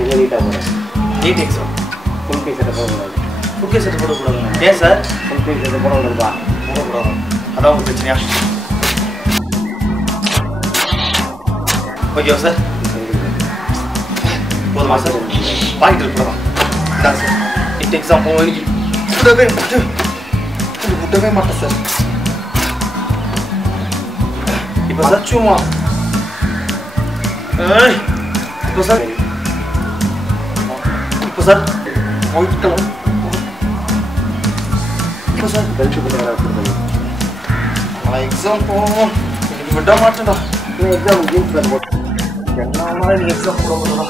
இல்லை நீட்டாக போகிறேன். நீட் எக்ஸாம் ஃபுல் பீஸ் செட்டை போடக்கூடாது. ஃபுல் பீஸ் செட்டு போடக்கூடாதுங்க. ஏன் சார்? ஃபுல் பீஸ் செட்டை போடக்கூடாதுப்பா. போடக்கூடாது. அதான் உங்கள் பிரச்சனையா? ஓகேவா சார்? போதுமா சார்? வாங்கிட்டு போகலாம். இதான் சார் நீட் எக்ஸாம் விடவே மாட்டேன் சார். இப்போ சார் சும்மா இப்போ சார் போயிட்டோம். இப்போ சார் பெல்ட் கொடுத்துருக்கேன். நான் எக்ஸாம் போகணும். எனக்கு விட மாட்டேன்டா. எக்ஸாம் ஜீன்ஸ் பேண்ட் போட்டு என்ன நீ எக்ஸாம் போட முடியல.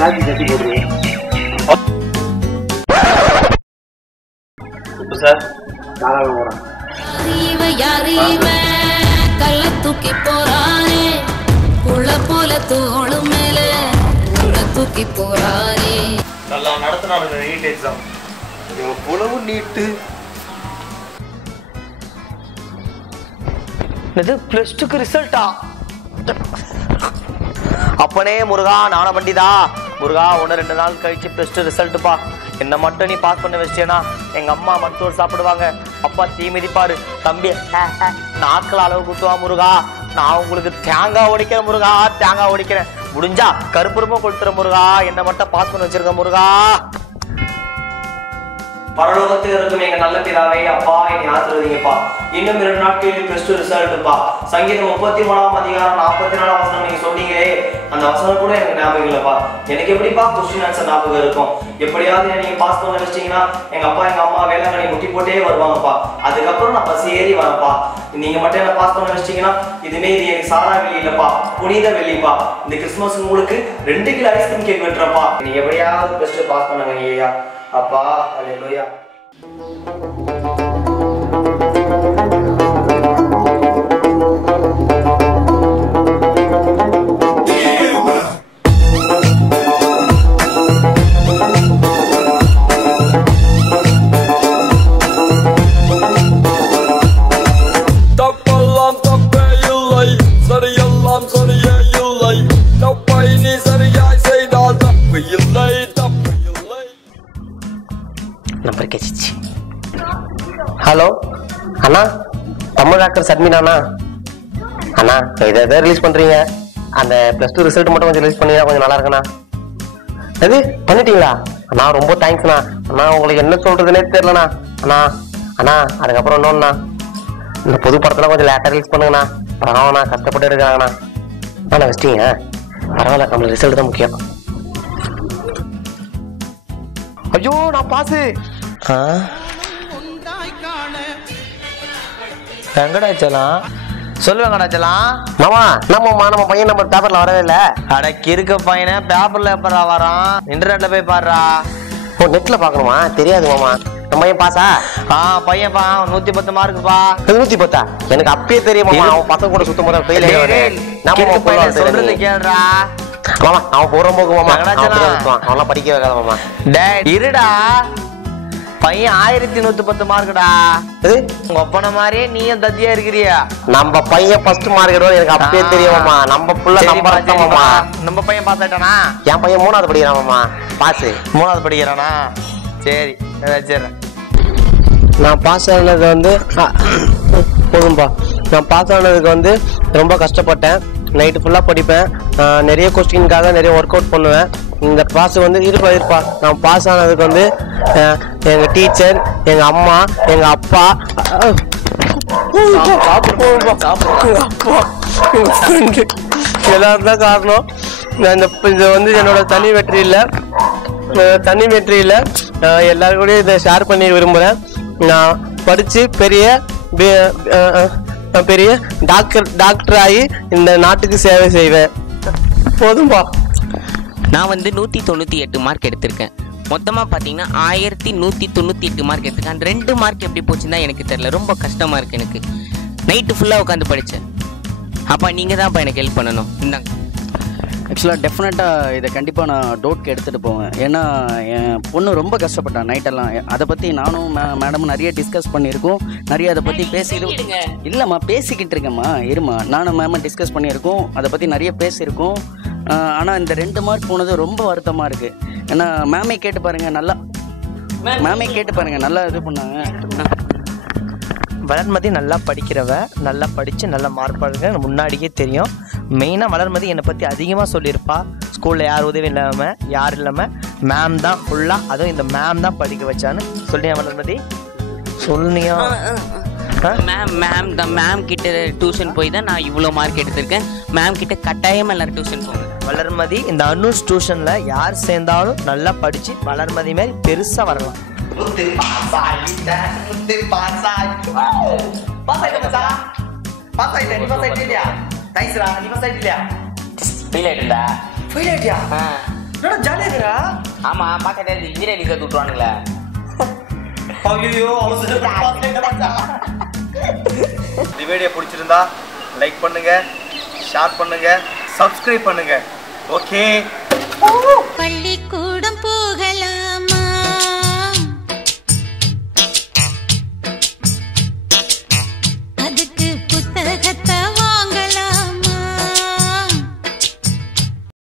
காக்கி கட்டி போட்டுருவேன். இப்போ சார் தாராளம் போகிறேன். கல்ல தூக்கி போறானே புள்ள போல தோளு மேல புள்ள தூக்கி போறானே. நல்லா நடத்தினாங்க நீட் எக்ஸாம். எவ்வளவு நீட்டு. இது பிளஸ் டூக்கு ரிசல்ட்டா? அப்பனே முருகா நான பண்டிதா முருகா 1-2 நாள் கழிச்சு பிளஸ் டூ ரிசல்ட்டுப்பா. என்ன மட்டும் நீ பாஸ் பண்ண வச்சிட்டேனா எங்க அம்மா மருத்துவர் சாப்பிடுவாங்க, அப்பா தீ மிதிப்பாரு, தம்பி நாட்கள் அளவு குத்துவா முருகா. நான் உங்களுக்கு தேங்காய் உடைக்கிறேன் முருகா, தேங்காய் உடைக்கிறேன். முடிஞ்சா கருப்புறமும் கொடுத்துற முருகா. என்ன மட்டும் பாஸ் பண்ண வச்சிருக்க முருகா. பரலோகத்தில் இருக்கும் எங்க நல்ல பிதாவே அப்பா என்னை ஆசீர்வதிங்கப்பா. இன்னும் 2 நாட்களில் பிளஸ் டூ ரிசல்ட்டுப்பா. சங்கீதம் 33ஆம் அதிகாரம் 44ஆம் வசனம் நீங்க சொன்னீங்களே, அந்த வசனம் கூட எனக்கு ஞாபகம் இல்லப்பா. எனக்கு எப்படிப்பா கொஸ்டின் ஆன்சர் ஞாபகம் இருக்கும்? எப்படியாவது நீங்க பாஸ் பண்ண வச்சிட்டீங்கன்னா எங்க அப்பா எங்க அம்மா வேளாங்கண்ணி முட்டி போட்டே வருவாங்கப்பா. அதுக்கப்புறம் நான் பஸ் ஏறி வரப்பா. நீங்க மட்டும் என்ன பாஸ் பண்ண வச்சிட்டீங்கன்னா இதுமே இது எனக்கு சாதா வெள்ளி இல்லப்பா, புனித வெள்ளிப்பா. இந்த கிறிஸ்துமஸ் உங்களுக்கு 2 கிலோ ஐஸ்கிரீம் கேக் வெட்டுறப்பா. நீங்க எப்படியாவது பிளஸ் டூ பாஸ் பண்ணுங்க ஐயா அப்பா. அல்லேலூயா. தப்பெல்லாம் தப்பே இல்லை, சரியெல்லாம் சரியே இல்லை. தப்பை நீ சரியாய் செய்தால் தப்பு இல்லை, தப்பு இல்லை. நம்பர் கேச்சிச்சு. ஹலோ அண்ணா, தமிழ் டாக்டர் சட்மினாண்ணா. அண்ணா இதை எதை ரிலீஸ் பண்ணுறீங்க? அந்த ப்ளஸ் டூ ரிசல்ட் மட்டும் கொஞ்சம் ரிலீஸ் பண்ணிங்கன்னா கொஞ்சம் நல்லா இருக்குண்ணா. எது பண்ணிட்டீங்களா அண்ணா? ரொம்ப தேங்க்ஸ்ண்ணா. அண்ணா உங்களுக்கு என்ன சொல்கிறதுனே தெரிலண்ணா. அண்ணா அண்ணா அதுக்கப்புறம் இன்னொன்னா இந்த புது படத்தில் கொஞ்சம் லேட்டாக ரிலீஸ் பண்ணுங்கண்ணா. பரவாயில்லண்ணா, கஷ்டப்பட்டு எடுக்கிறாங்கண்ணா. அண்ணா வச்சிட்டீங்க பரவாயில்ல, நம்மளுக்கு ரிசல்ட் தான் முக்கியம். ஐயோ நான் பாசு. வெங்கடாச்சலாம் சொல்லு வெங்கடாச்சலாம். மாமா நம்ம பையன் நம்ம பேப்பர்ல வரவே இல்லை. அடக்கி இருக்க பையனை பேப்பர்ல எப்படா வரான்? இன்டர்நெட்ல போய் பாடுறா. ஓ நெட்ல பாக்கணுமா? தெரியாது மாமா. நம்ம பையன் பாசா? பையன் 110 மார்க்குப்பா. 110? எனக்கு அப்பயே தெரியும் மாமா. அவன் பசங்க கூட சுத்தம் போற ஃபெயில் ஆயிடுவாரு. நம்ம சொல்றது கேளுடா மாமா. அவன் போற போக்கு மாமா. அவன்லாம் படிக்க வைக்காத மாமா. டேய் இருடா, பையன் 1110 மார்க்குடா. உங்க அப்பன மாதிரியே நீயும் தத்தியா இருக்கிறியா? நம்ம பையன் ஃபர்ஸ்ட் மார்க் எடுவான் எனக்கு அப்பயே தெரியுமாமா. நம்ம புள்ள நம்பர் தான் மாமா. நம்ம பையன் பாஸ் ஆயிட்டானா? என் பையன் 3வது படிக்கிறான் மாமா. பாஸ் 3வது படிக்கிறானா? சரி வச்சிடுறேன். நான் பாஸ் ஆனது வந்து போதும்பா. நான் பாஸ் ஆனதுக்கு வந்து ரொம்ப கஷ்டப்பட்டேன். நைட்டு ஃபுல்லாக படிப்பேன். நிறைய கொஸ்டினுக்காக நிறைய ஒர்க் அவுட் பண்ணுவேன். இந்த பாஸ் வந்து இருப்பா. நான் பாஸ் ஆனதுக்கு வந்து எங்கள் டீச்சர், எங்கள் அம்மா, எங்கள் அப்பா, எல்லாரும் தான் காரணம். இது வந்து என்னோட தனி வெற்றியில் எல்லாரும் கூட இதை ஷேர் பண்ணி விரும்புகிறேன். நான் படித்து பெரிய டாக்டர் ஆகி இந்த நாட்டுக்கு சேவை செய்வேன். போதும்பா. நான் வந்து 198 மார்க் எடுத்திருக்கேன். மொத்தமாக பார்த்தீங்கன்னா 1198 மார்க் எடுத்திருக்கேன். 2 மார்க் எப்படி போச்சுன்னு தான் எனக்கு தெரியல. ரொம்ப கஷ்டமாக இருக்குது எனக்கு. நைட்டு ஃபுல்லாக உட்காந்து படித்தேன். அப்பா நீங்கள் தான்ப்பா எனக்கு ஹெல்ப் பண்ணணும். இந்தாங்க. ஆக்சுவலாக டெஃபினட்டாக இதை கண்டிப்பாக நான் டோட்க்கு எடுத்துகிட்டு போவேன். ஏன்னா என் பொண்ணு ரொம்ப கஷ்டப்பட்டான் நைட்டெல்லாம். அதை பற்றி நானும் மேடமும் நிறைய டிஸ்கஸ் பண்ணியிருக்கோம், நிறைய அதை பற்றி இல்லைம்மா பேசிக்கிட்டு இருக்கேம்மா, இருமா. நானும் மேமும் டிஸ்கஸ் பண்ணியிருக்கோம், அதை பற்றி நிறைய பேசியிருக்கோம். ஆனால் இந்த 2 மார்க் போனது ரொம்ப வருத்தமாக இருக்குது. ஏன்னா மேமே கேட்டு பாருங்கள், நல்லா இது பண்ணாங்க. வளர்மதி நல்லா படிக்கிறவ, நல்லா படித்து நல்லா மார்க் பண்ணுங்க முன்னாடியே தெரியும். மெயினாக வளர்மதி என்னை பற்றி அதிகமாக சொல்லியிருப்பா. ஸ்கூலில் யார் உதவி இல்லாமல் யார் இல்லாமல் மேம் தான் ஃபுல்லாக, அதுவும் இந்த மேம் தான் படிக்க வச்சான்னு சொல்லியா வளர்மதி? சொல்லியா? மேம் கிட்ட டியூஷன் போய் தான் நான் இவ்வளோ மார்க் எடுத்திருக்கேன். மேம் கிட்ட கட்டாயமாக எல்லாரும் டியூஷன் போங்க. வளர்மதி இந்த அனுஷ் டியூஷனில் யார் சேர்ந்தாலும் நல்லா படித்து வளர்மதி மாதிரி பெருசாக வரலாம். ஆமா பாக்க இன்ஜினியரிங் சேர்த்து விட்டுருவானுங்களே. இந்த வீடியோ பிடிச்சிருந்தா லைக் பண்ணுங்க, ஷேர் பண்ணுங்க, சப்ஸ்கிரைப் பண்ணுங்க. ஓகே.